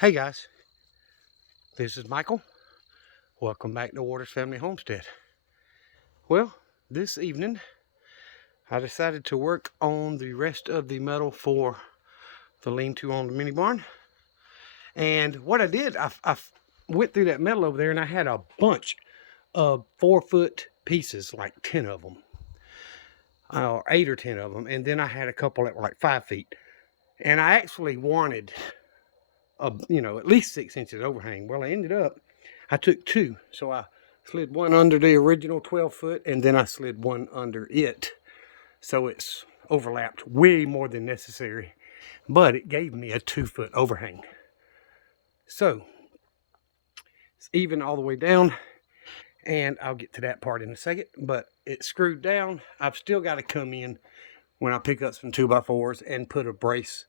Hey guys, this is Michael. Welcome back to Waters Family Homestead. Well, this evening I decided to work on the rest of the metal for the lean-to on the mini barn. And what I did, I went through that metal over there and I had a bunch of 4-foot pieces, like 10 of them, or 8 or 10 of them. And then I had a couple that were like 5 feet. And I actually wanted at least 6 inches overhang. Well, I took 2. So I slid one under the original 12-foot and then I slid one under it. So it's overlapped way more than necessary, but it gave me a 2-foot overhang. So it's even all the way down, and I'll get to that part in a second, but it's screwed down. I've still got to come in when I pick up some 2x4s and put a brace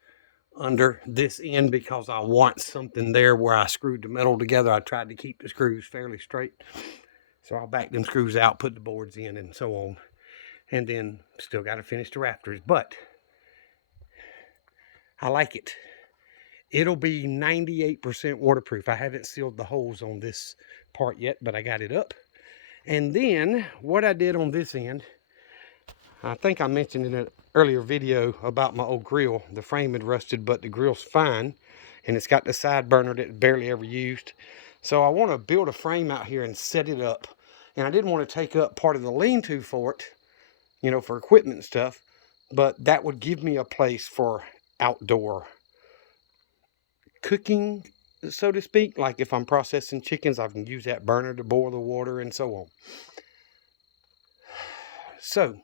under this end because I want something there where I screwed the metal together. I tried to keep the screws fairly straight. So I'll back them screws out, put the boards in, and so on. And then still got to finish the rafters. But I like it. It'll be 98% waterproof. I haven't sealed the holes on this part yet, but I got it up. And then what I did on this end, I think I mentioned in an earlier video about my old grill. The frame had rusted, but the grill's fine. And it's got the side burner that barely ever used. So I want to build a frame out here and set it up. And I didn't want to take up part of the lean-to for it, for equipment and stuff. But that would give me a place for outdoor cooking, so to speak. Like if I'm processing chickens, I can use that burner to boil the water and so on. So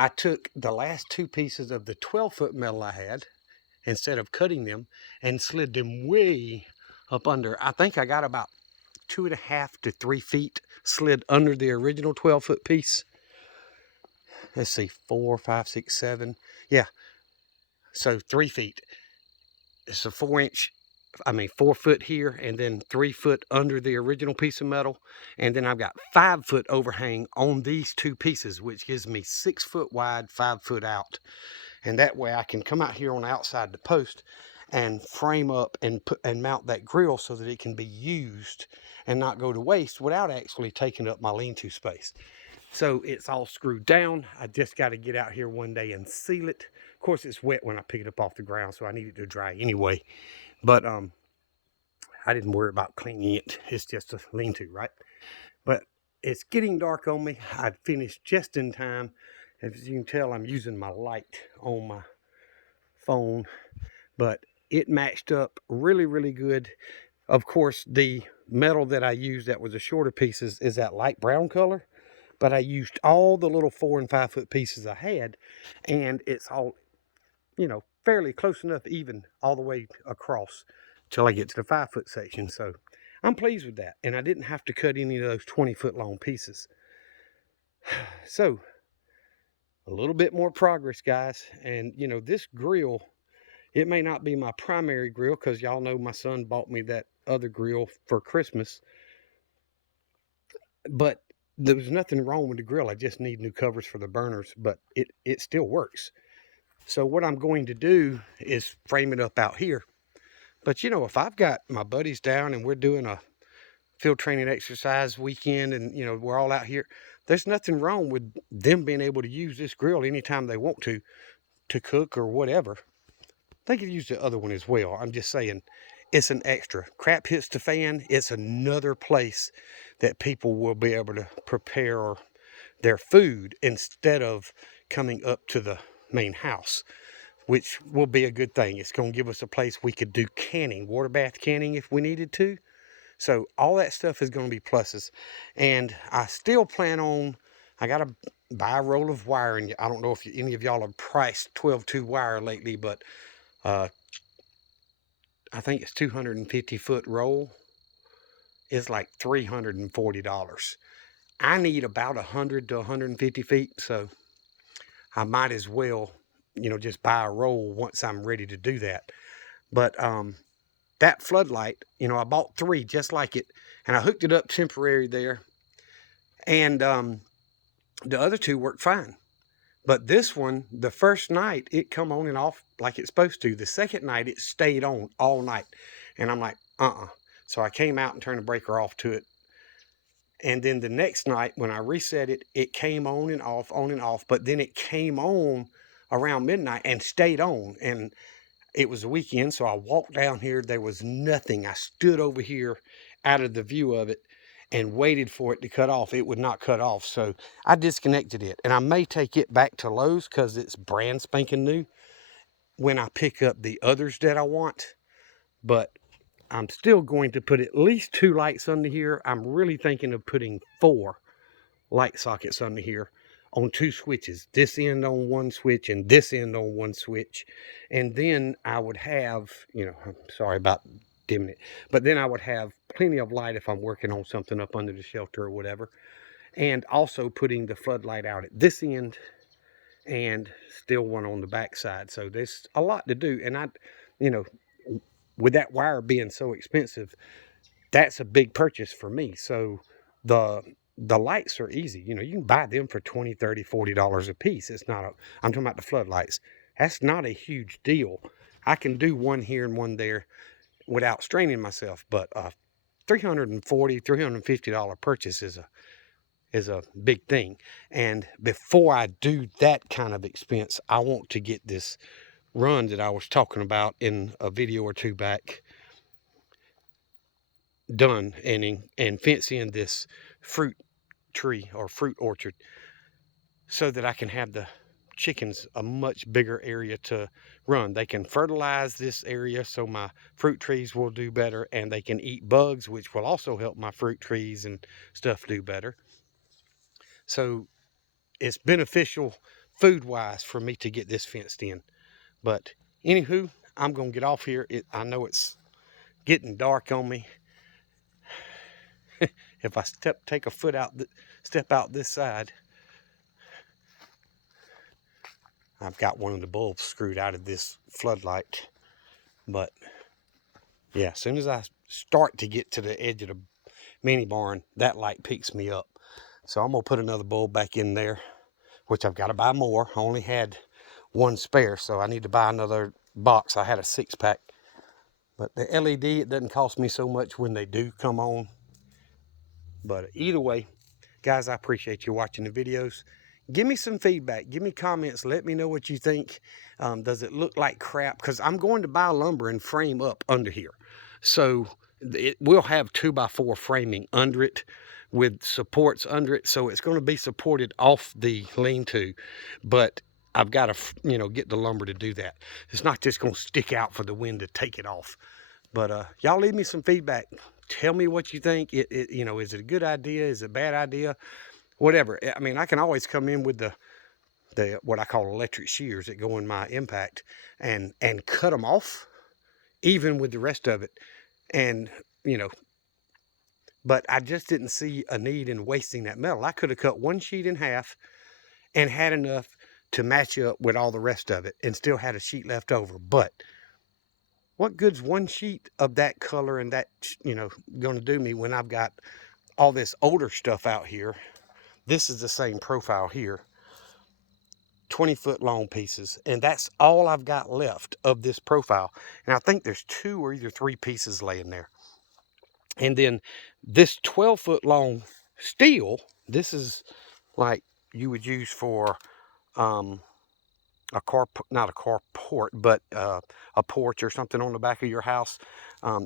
I took the last 2 pieces of the 12-foot metal I had, instead of cutting them, and slid them way up under. I think I got about 2.5 to 3 feet slid under the original 12-foot piece. Let's see, 4, 5, 6, 7. Yeah, so 3 feet. It's a 4 foot here, and then 3 foot under the original piece of metal. And then I've got 5 foot overhang on these 2 pieces, which gives me 6 foot wide, 5 foot out. And that way I can come out here on the outside the post and frame up and mount that grill so that it can be used and not go to waste without actually taking up my lean-to space. So it's all screwed down. I just got to get out here one day and seal it. Of course, it's wet when I pick it up off the ground, so I need it to dry anyway. But I didn't worry about cleaning it. It's just a lean-to, right? But it's getting dark on me. I finished just in time. As you can tell, I'm using my light on my phone, but it matched up really, really good. Of course, the metal that I used that was the shorter pieces is that light brown color, but I used all the little 4 and 5 foot pieces I had, and it's all, fairly close enough even all the way across till I get to the 5 foot section. So I'm pleased with that. And I didn't have to cut any of those 20-foot long pieces. So a little bit more progress, guys. And this grill, it may not be my primary grill because y'all know my son bought me that other grill for Christmas. But there was nothing wrong with the grill. I just need new covers for the burners, but it still works. So what I'm going to do is frame it up out here. But if I've got my buddies down and we're doing a field training exercise weekend and we're all out here, there's nothing wrong with them being able to use this grill anytime they want to cook or whatever. They could use the other one as well. I'm just saying, it's an extra. Crap hits the fan, it's another place that people will be able to prepare their food instead of coming up to the main house, which will be a good thing. It's going to give us a place we could do canning, water bath canning if we needed to. So all that stuff is going to be pluses. And I still plan on, I got to buy a roll of wire. And I don't know if any of y'all have priced 12-2 wire lately, but I think it's 250-foot roll. It's like $340. I need about 100 to 150 feet. So I might as well, just buy a roll once I'm ready to do that. But that floodlight, I bought 3 just like it, and I hooked it up temporary there. And the other 2 worked fine. But this one, the first night, it come on and off like it's supposed to. The second night, it stayed on all night. And I'm like, So I came out and turned the breaker off to it. And then the next night, when I reset it, it came on and off. But then it came on around midnight and stayed on. And it was a weekend, so I walked down here. There was nothing. I stood over here out of the view of it and waited for it to cut off. It would not cut off, so I disconnected it. And I may take it back to Lowe's because it's brand spanking new when I pick up the others that I want. But I'm still going to put at least 2 lights under here. I'm really thinking of putting 4 light sockets under here on 2 switches, this end on 1 switch and this end on 1 switch. And then I would have, I'm sorry about dimming it, but then I would have plenty of light if I'm working on something up under the shelter or whatever. And also putting the floodlight out at this end and still one on the back side. So there's a lot to do. And with that wire being so expensive, that's a big purchase for me. So the lights are easy. You can buy them for $20, $30, $40 a piece. It's not I'm talking about the floodlights. That's not a huge deal. I can do one here and one there without straining myself, but $340, $350 purchase is a big thing. And before I do that kind of expense, I want to get this run that I was talking about in a video or two back done and fence in this fruit tree or fruit orchard so that I can have the chickens a much bigger area to run. They can fertilize this area so my fruit trees will do better, and they can eat bugs, which will also help my fruit trees and stuff do better. So it's beneficial food wise for me to get this fenced in. But anywho, I'm gonna get off here. I know it's getting dark on me. If I take a foot out, step out this side, I've got one of the bulbs screwed out of this floodlight. But yeah, as soon as I start to get to the edge of the mini barn, that light picks me up. So I'm gonna put another bulb back in there, which I've got to buy more. I only had 1 spare, so I need to buy another box. I had a 6-pack. But the LED, it doesn't cost me so much when they do come on. But either way, guys, I appreciate you watching the videos. Give me some feedback. Give me comments. Let me know what you think. Does it look like crap? Because I'm going to buy lumber and frame up under here. So it will have 2x4 framing under it with supports under it. So it's going to be supported off the lean-to. But I've got to, get the lumber to do that. It's not just going to stick out for the wind to take it off. But y'all leave me some feedback. Tell me what you think. Is it a good idea? Is it a bad idea? Whatever. I mean, I can always come in with the what I call electric shears that go in my impact and cut them off, even with the rest of it. And, but I just didn't see a need in wasting that metal. I could have cut 1 sheet in half and had enough to match up with all the rest of it and still had a sheet left over. But what good's 1 sheet of that color and that, going to do me when I've got all this older stuff out here? This is the same profile here, 20-foot long pieces, and that's all I've got left of this profile. And I think there's 2 or either 3 pieces laying there. And then this 12-foot long steel, this is like you would use for not a carport, but a porch or something on the back of your house.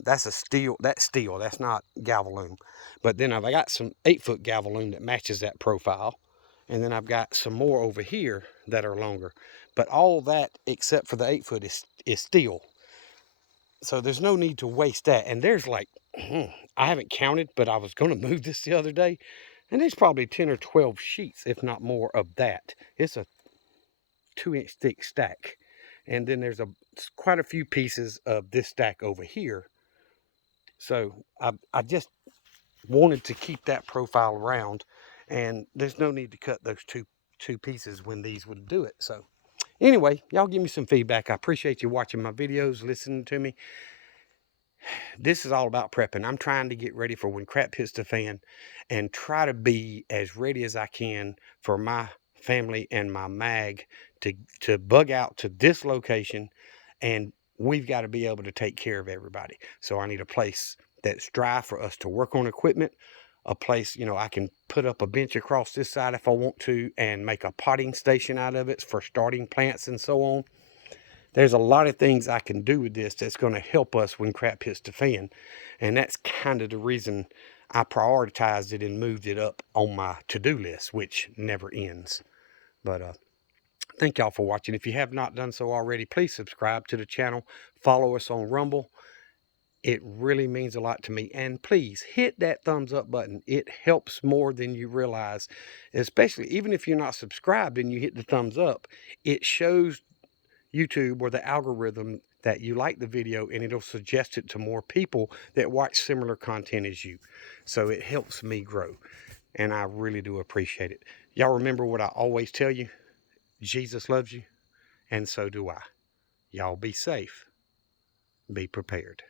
That's steel, that's not Galvalume. But then I've got some 8-foot Galvalume that matches that profile. And then I've got some more over here that are longer. But all that except for the 8-foot is steel. So there's no need to waste that. And there's like, I haven't counted, but I was going to move this the other day. And there's probably 10 or 12 sheets, if not more, of that. It's a 2-inch thick stack. And then there's quite a few pieces of this stack over here. So I just wanted to keep that profile around, and there's no need to cut those two pieces when these would do it. So anyway, y'all give me some feedback. I appreciate you watching my videos, listening to me. This is all about prepping. I'm trying to get ready for when crap hits the fan and try to be as ready as I can for my family and my mag to bug out to this location, and we've got to be able to take care of everybody. So I need a place that's dry for us to work on equipment, a place, you know, I can put up a bench across this side if I want to and make a potting station out of it for starting plants and so on. There's a lot of things I can do with this that's going to help us when crap hits the fan. And that's kind of the reason I prioritized it and moved it up on my to-do list, which never ends. But thank y'all for watching. If you have not done so already, please subscribe to the channel. Follow us on Rumble. It really means a lot to me. And please hit that thumbs up button. It helps more than you realize, especially even if you're not subscribed and you hit the thumbs up, it shows YouTube or the algorithm that you like the video, and it'll suggest it to more people that watch similar content as you. So it helps me grow, and I really do appreciate it. Y'all remember what I always tell you? Jesus loves you, and so do I. Y'all be safe. Be prepared.